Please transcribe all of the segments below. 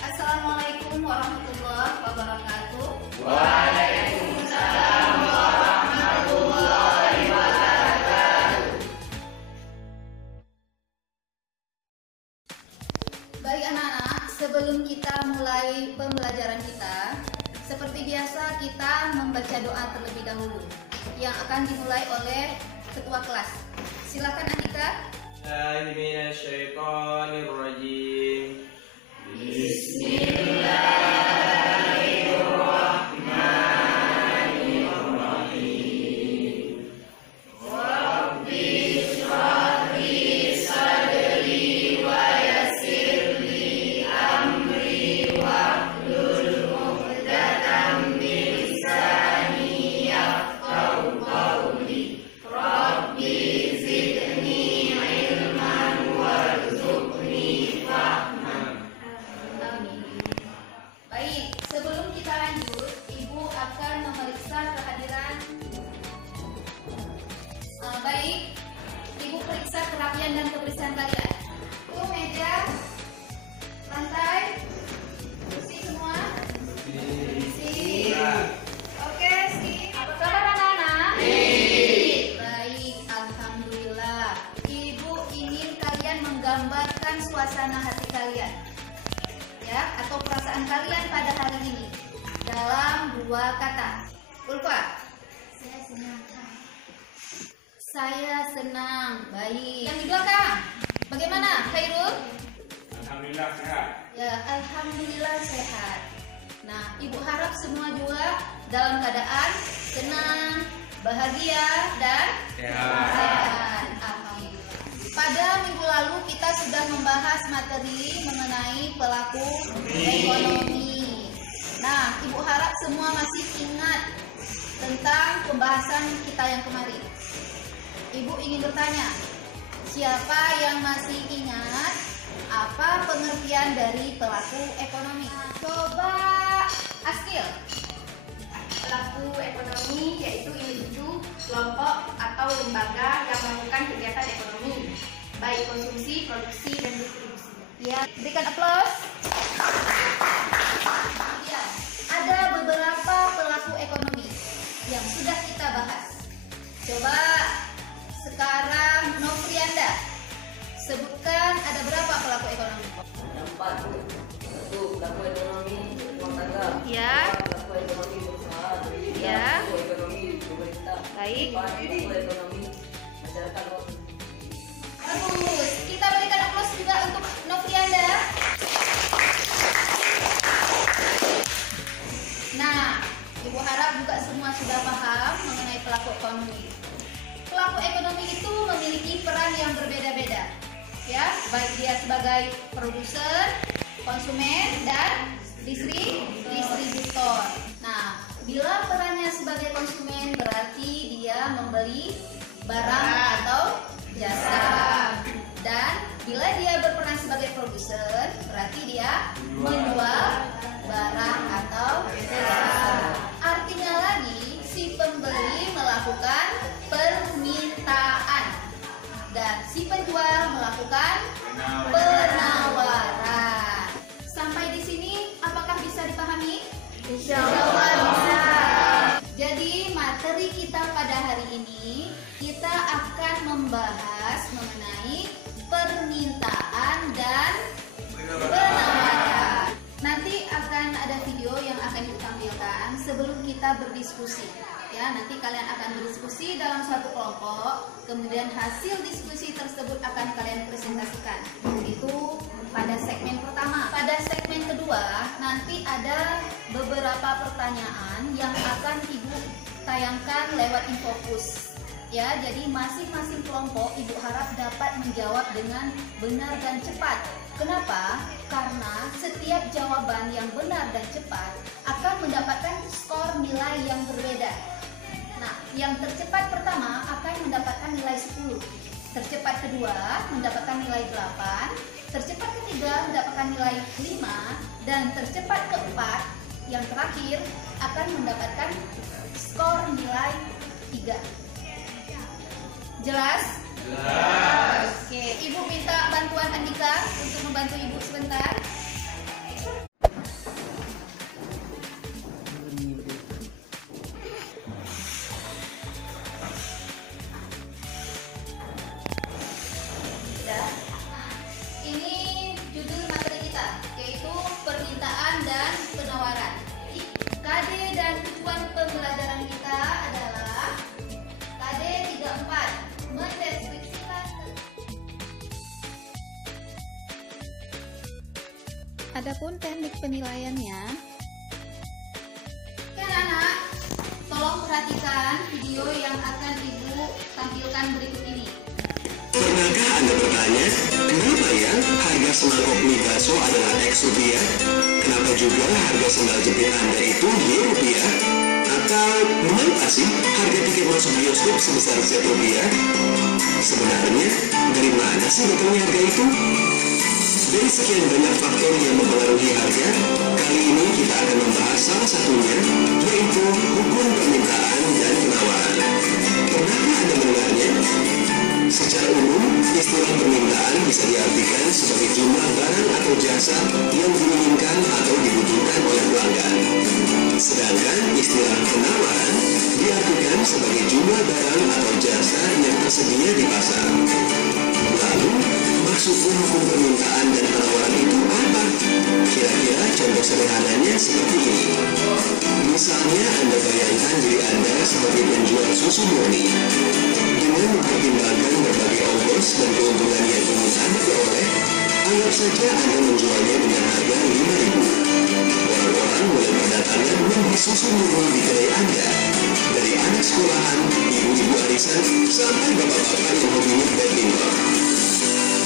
Assalamualaikum warahmatullahi wabarakatuh. Waalaikumsalam warahmatullahi wabarakatuh. Baik anak-anak, sebelum kita mulai pembelajaran kita, seperti biasa kita membaca doa terlebih dahulu yang akan dimulai oleh ketua kelas. Silakan Andika. Bismillahirrahmanirrahim. Baik, sebelum kita lanjut, Ibu akan memeriksa kehadiran. Baik, Ibu periksa kerapian dan kebersihan kalian. Tuh meja, lantai, bersih semua. Bersih. Oke, sip. Apa kabar anak-anak? Baik, alhamdulillah. Ibu ingin kalian menggambarkan suasana hati kalian, ya, atau perasaan kalian pada hari ini dalam dua kata. Ulfa. Saya senang. Saya senang. Baik. Yang di belakang, bagaimana, Khairul? Alhamdulillah sehat. Ya, alhamdulillah sehat. Nah, Ibu harap semua juga dalam keadaan senang, bahagia, dan sehat. Alhamdulillah. Pada minggu lalu kita sudah membahas materi mengenai pelaku ekonomi. Nah, Ibu harap semua masih ingat tentang pembahasan kita yang kemarin. Ibu ingin bertanya, siapa yang masih ingat apa pengertian dari pelaku ekonomi? Coba Askil. Pelaku ekonomi yaitu individu, kelompok, atau lembaga yang melakukan kegiatan ekonomi, baik konsumsi, produksi, dan distribusi. Ya, berikan aplaus. Ya, ada beberapa pelaku ekonomi yang sudah kita bahas. Coba sekarang Novrianda sebutkan ada berapa pelaku ekonomi? Ada 4. 1. Pelaku ekonomi rumah tangga. Ya. 2. Pelaku ekonomi perusahaan. 3. Ya. Pelaku ekonomi pemerintah. Baik. 4. Pelaku ekonomi masyarakat luas. Bagus. Kita berikan aplaus juga untuk Novrianda. Nah, Ibu harap juga semua sudah paham mengenai pelaku ekonomi. Pelaku ekonomi itu memiliki peran yang berbeda-beda, ya, baik dia sebagai produser, konsumen, dan distributor. Nah, bila perannya sebagai konsumen berarti dia membeli barang atau jasa, dan bila dia berperan sebagai produser berarti dia menjual barang atau jasa. Artinya lagi, si pembeli melakukan permintaan dan si penjual melakukan penawaran. Sampai di sini apakah bisa dipahami? Insya Allah bisa. Jadi materi kita pada hari ini kita akan membahas mengenai permintaan dan penawaran. Nanti akan ada video yang akan ditampilkan sebelum kita berdiskusi. Ya, nanti kalian akan berdiskusi dalam suatu kelompok, kemudian hasil diskusi tersebut akan kalian presentasikan. Itu pada segmen pertama. Pada segmen kedua, nanti ada beberapa pertanyaan yang akan Ibu tayangkan lewat Infocus. Ya, jadi masing-masing kelompok kelompok, Ibu harap dapat menjawab dengan benar dan cepat. Kenapa? Karena setiap jawaban yang benar dan cepat akan mendapatkan skor nilai yang berbeda. Nah, yang tercepat pertama akan mendapatkan nilai 10, tercepat kedua mendapatkan nilai 8, tercepat ketiga mendapatkan nilai 5, dan tercepat keempat yang terakhir akan mendapatkan skor nilai 3. Jelas? Jelas. Oke, Ibu minta bantuan Andika untuk membantu Ibu sebentar. Sudah. Ini judul materi kita, yaitu permintaan dan penawaran. KD dan tujuan pembelajaran kita adalah KD 34, mendeskripsikan. Adapun teknik penilaiannya, oke anak-anak, tolong perhatikan video yang akan Ibu tampilkan berikut ini. Pernahkah Anda bertanya, kenapa ya harga semangkok mie bakso adalah X rupiah? Kenapa juga harga sendal jepit Anda itu Y rupiah? Atau mengapa sih harga tiket masuk bioskop sebesar Z rupiah? Sebenarnya, dari mana sih datangnya harga itu? Dari sekian banyak faktor yang mempengaruhi harga, kali ini kita akan membahas salah satunya, yaitu hukum permintaan dan penawaran. Pernahkah Anda mendengarnya? Secara umum, istilah permintaan bisa diartikan sebagai jumlah barang atau jasa yang diinginkan atau dibutuhkan oleh pelanggan. Sedangkan istilah penawaran diartikan sebagai jumlah barang atau jasa yang tersedia di pasar. Lalu, maksud hukum permintaan dan penawaran itu apa? Kira-kira contoh sederhananya seperti ini. Misalnya Anda bayangkan diri Anda sebagai penjual susu murni. Dengan mempertimbangkan berbagai ongkos dan keuntungan yang ingin Anda peroleh, anggap saja Anda menjualnya dengan harga 5.000. Orang-orang mulai berdatangan membeli susu murni di kedai Anda. Dari anak sekolahan, ibu-ibu arisan, sampai bapak-bapak yang hobinya badminton.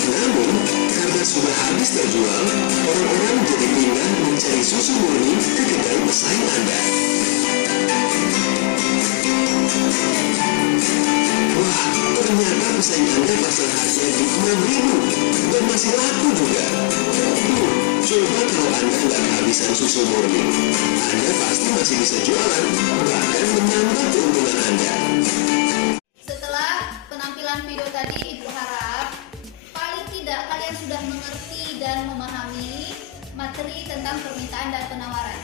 Namun, karena sudah habis terjual, orang-orang jadi pindah mencari susu murni ke kedai pesaing Anda. Wah, ternyata pesaing Anda pasang harga di 6.000 dan masih laku juga. Coba kalau Anda nggak kehabisan susu murni, Anda pasti masih bisa jualan, bahkan menambah keuntungan Anda. Setelah penampilan video tadi, Ibu harap paling tidak kalian sudah mengerti dan memahami materi tentang permintaan dan penawaran.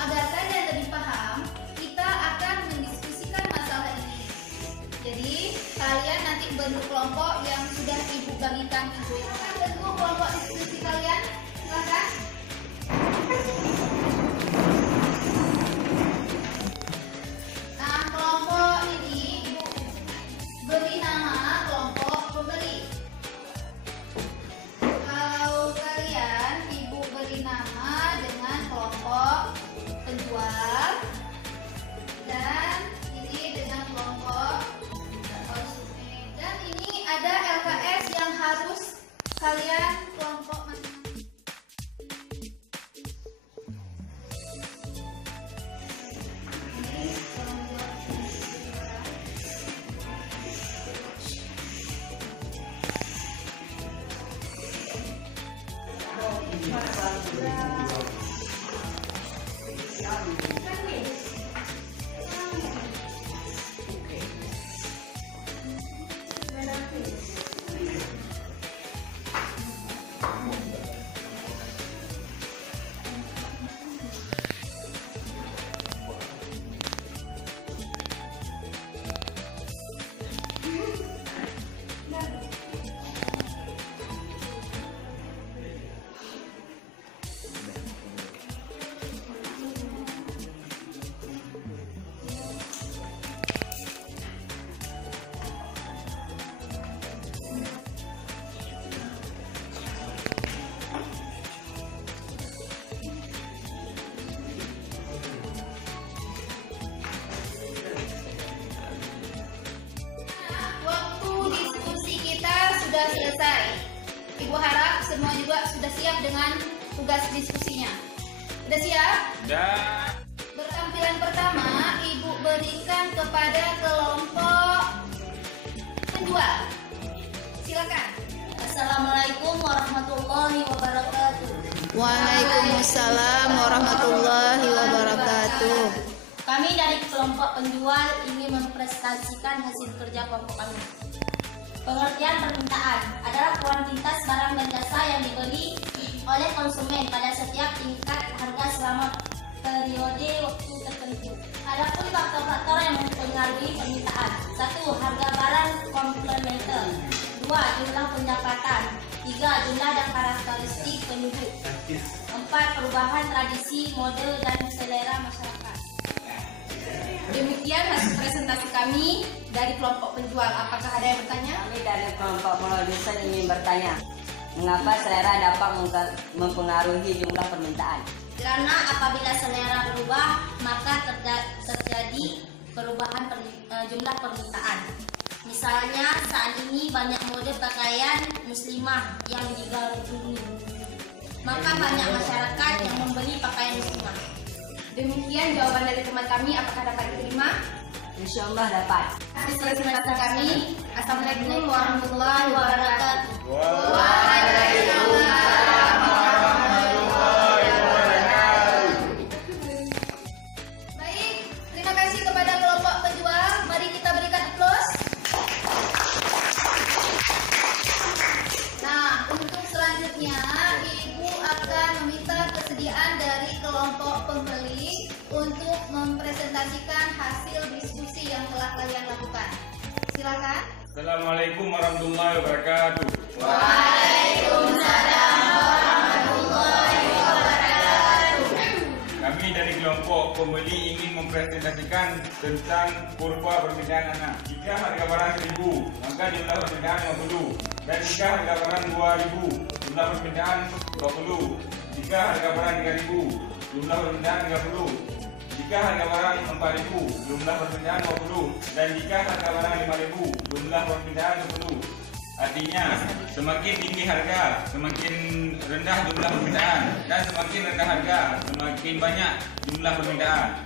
Agar kalian lebih paham, kita akan mendiskusikan masalah ini. Jadi, kalian nanti bentuk kelompok yang sudah Ibu bagikan info. Bentuk kelompok diskusi kalian, silakan. Nah, kelompok ini Ibu beri nama kelompok pembeli. Kalau kalian Ibu beri nama dengan kelompok penjual, dan ini dengan kelompok konsumen. Dan ini ada LKS yang harus kalian kelompok masing-masing. Ibu harap semua juga sudah siap dengan tugas diskusinya. Sudah siap? Sudah. Bertampilan pertama, Ibu berikan kepada kelompok penjual. Silakan. Assalamualaikum warahmatullahi wabarakatuh. Waalaikumsalam warahmatullahi wabarakatuh. Kami dari kelompok penjual ingin mempresentasikan hasil kerja kelompok kami. Pengertian permintaan adalah kuantitas barang dan jasa yang dibeli oleh konsumen pada setiap tingkat harga selama periode waktu tertentu. Adapun faktor-faktor yang mempengaruhi permintaan: 1. Harga barang komplementer. 2. Jumlah pendapatan. 3. Jumlah dan karakteristik penduduk. 4. Perubahan tradisi, mode, dan selera masyarakat. Demikian hasil presentasi kami dari kelompok penjual. Apakah ada yang bertanya? Kami dari kelompok produsen ingin bertanya, mengapa selera dapat mempengaruhi jumlah permintaan? Karena apabila selera berubah, maka terjadi perubahan jumlah permintaan. Misalnya saat ini banyak mode pakaian muslimah yang digandrungi, maka banyak masyarakat yang membeli pakaian muslimah. Demikian jawaban dari teman kami. Apakah dapat diterima? Insya Allah dapat. Hasil presentasi kami. Assalamualaikum warahmatullahi wabarakatuh. Baik, terima kasih kepada kelompok penjual. Mari kita berikan aplaus. Nah, untuk selanjutnya Ibu akan meminta kesediaan dari kelompok pembeli untuk mempresentasikan hasil diskusi yang telah kalian lakukan. Silakan. Assalamualaikum warahmatullahi wabarakatuh. Kami dari kelompok pembeli ingin mempresentasikan tentang kurva permintaan anak. Jika harga barang 1.000, maka jumlah permintaan 50. Dan jika harga barang 2.000, jumlah permintaan 20. Jika harga barang 3.000, jumlah permintaan 30. Jika harga barang 4.000, jumlah permintaan 20. Dan jika harga barang 5.000, jumlah permintaan 10. Artinya, semakin tinggi harga, semakin rendah jumlah permintaan, dan semakin rendah harga, semakin banyak jumlah permintaan.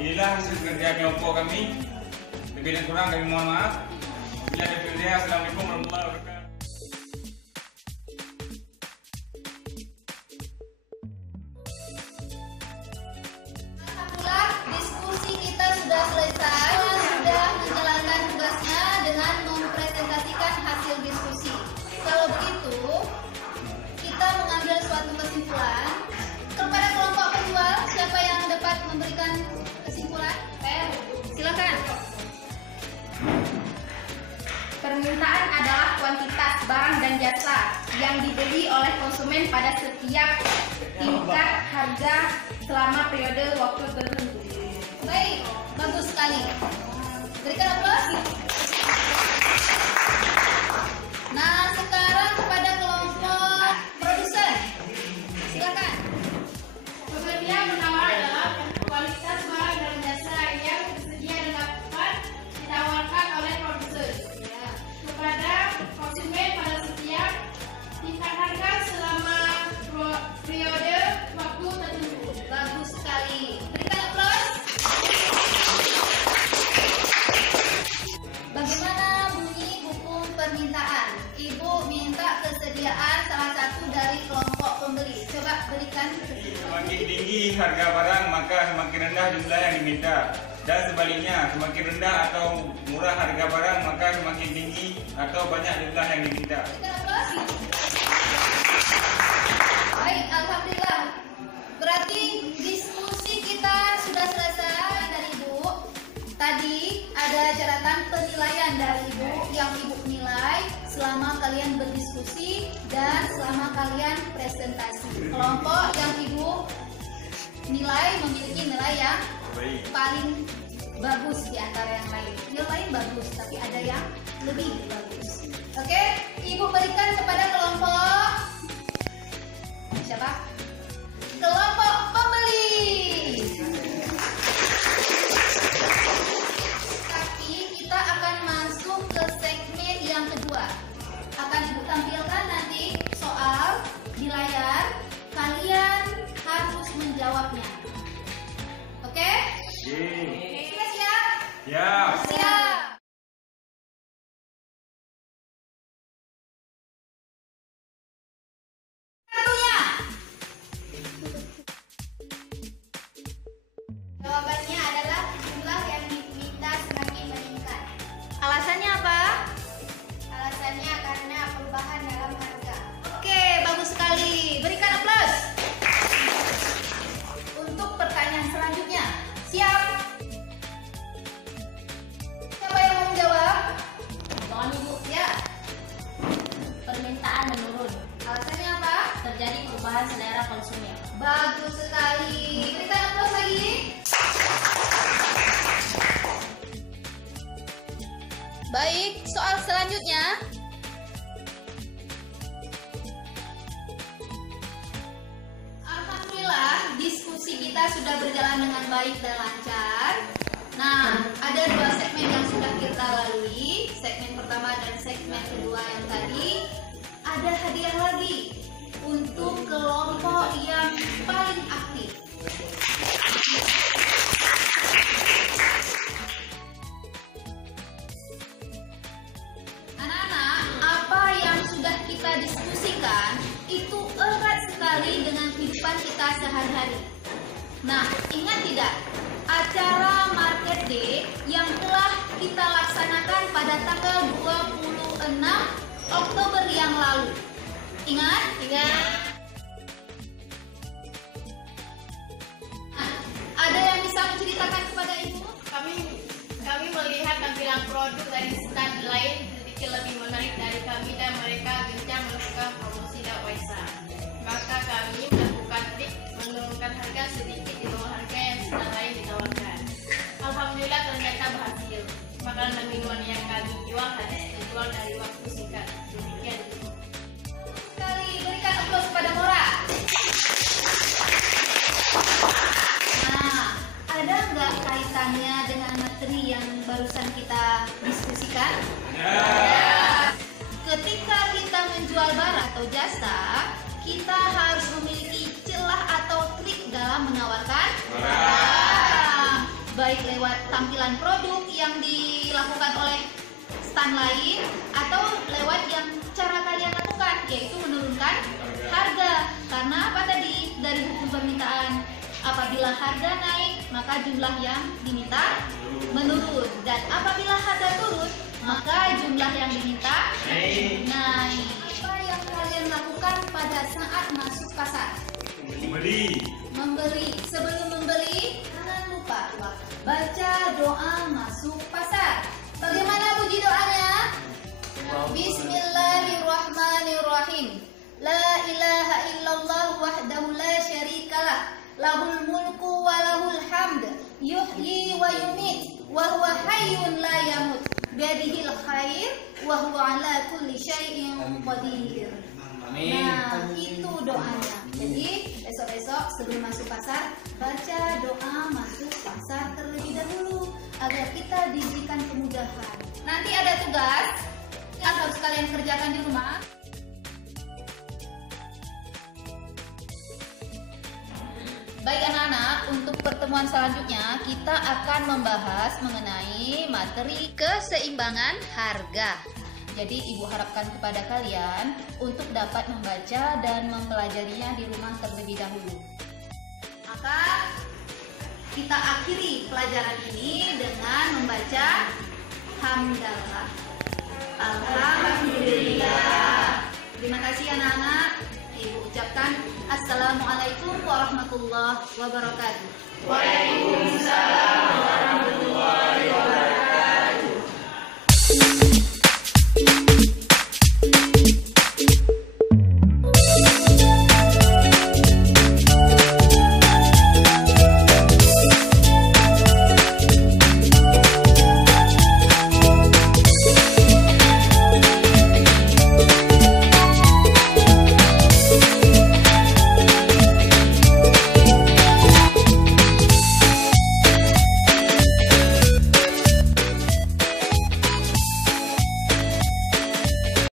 Inilah hasil kerja kelompok kami. Lebih dan kurang kami mohon maaf. Bila ada kerja, Assalamualaikum warahmatullahi wabarakatuh. Alhamdulillah, diskusi kita sudah selesai. Sudah menjalankan tugasnya dengan mempresentasikan hasil diskusi. Kalau begitu, kita mengambil suatu kesimpulan. Kepada kelompok penjual, siapa yang dapat memberikan kesimpulan? Silakan. Permintaan adalah kuantitas barang dan jasa yang dibeli oleh konsumen pada setiap tingkat harga selama periode waktu tertentu. Baik, bagus sekali. Berikan aplaus. Nah, sekarang kepada kelompok produsen. Silakan. Pengertian menawar adalah kualitas barang dan jasa yang tersedia dan dapat ditawarkan oleh produsen kepada konsumen pada setiap tingkat harga selama periode waktu tertentu. Bagus sekali. Berikan aplaus. Bagaimana bunyi buku permintaan? Ibu minta kesediaan salah satu dari kelompok pembeli. Coba berikan. Semakin tinggi harga barang, maka semakin rendah jumlah yang diminta. Dan sebaliknya, semakin rendah atau murah harga barang, maka semakin tinggi atau banyak jumlah yang diminta. Berikan aplaus. Baik, alhamdulillah. Berarti diskusi kita sudah selesai dari Ibu. Tadi ada catatan penilaian dari Ibu yang Ibu nilai selama kalian berdiskusi dan selama kalian presentasi. Kelompok yang Ibu nilai memiliki nilai yang paling bagus di antara yang lain. Yang lain bagus, tapi ada yang lebih bagus. Oke, Ibu berikan kepada kelompok siapa? Kelompok pembeli. Tapi kita akan masuk ke segmen yang kedua. Akan Ibu tampilkan nanti sudah berjalan dengan baik dan lancar. Nah, ada 2 segmen yang sudah kita lalui. Segmen pertama dan segmen kedua yang tadi. Ada hadiah lagi untuk kelompok yang paling aktif. Anak-anak, apa yang sudah kita diskusikan itu erat sekali dengan kehidupan kita sehari-hari. Nah, ingat tidak acara Market Day yang telah kita laksanakan pada tanggal 26 Oktober yang lalu? Ingat? Ingat. Nah, ada yang bisa menceritakan kepada Ibu? Kami melihat tampilan produk dari stand lain sedikit lebih menarik dari kami dan mereka gencar melakukan promosi dakwah. Maka kami melakukan trik menurunkan harga sedikit di bawah harga yang stand lain ditawarkan. Alhamdulillah ternyata berhasil. Makanan dan minuman yang kami jual habis terjual dari waktu singkat. Demikian. Sekali berikan aplaus pada Mora. Nah, ada nggak kaitannya dengan materi yang barusan kita diskusikan? Ya. Ketika kita menjual barang atau jasa, kita harus memiliki celah atau trik dalam menawarkan barang, baik lewat tampilan produk yang dilakukan oleh stand lain atau lewat yang cara kalian lakukan, yaitu menurunkan harga. Karena apa tadi? Dari hukum permintaan, apabila harga naik maka jumlah yang diminta menurun, dan apabila harga turun maka jumlah yang diminta naik. Apa yang kalian lakukan pada saat masuk pasar? Membeli. Sebelum membeli, jangan lupa baca doa masuk pasar. Bagaimana bunyi doanya? Bismillahirrahmanirrahim. La ilaha illallah wahdahu la syarikalah, lahul mulku wa lahul hamd, yuhyi wa yumit, wa huwa hayyun la yamut, biyadihil khair, wa huwa ala kulli syai'in qadir. Nah, itu doanya. Jadi besok-besok sebelum masuk pasar, baca doa masuk pasar terlebih dahulu agar kita diberikan kemudahan. Nanti ada tugas yang harus kalian kerjakan di rumah. Baik anak-anak, untuk pertemuan selanjutnya kita akan membahas mengenai materi keseimbangan harga. Jadi Ibu harapkan kepada kalian untuk dapat membaca dan mempelajarinya di rumah terlebih dahulu. Maka kita akhiri pelajaran ini dengan membaca hamdalah. Alhamdulillah. Terima kasih anak-anak. Ibu ucapkan Assalamualaikum warahmatullahi wabarakatuh. Waalaikumsalam.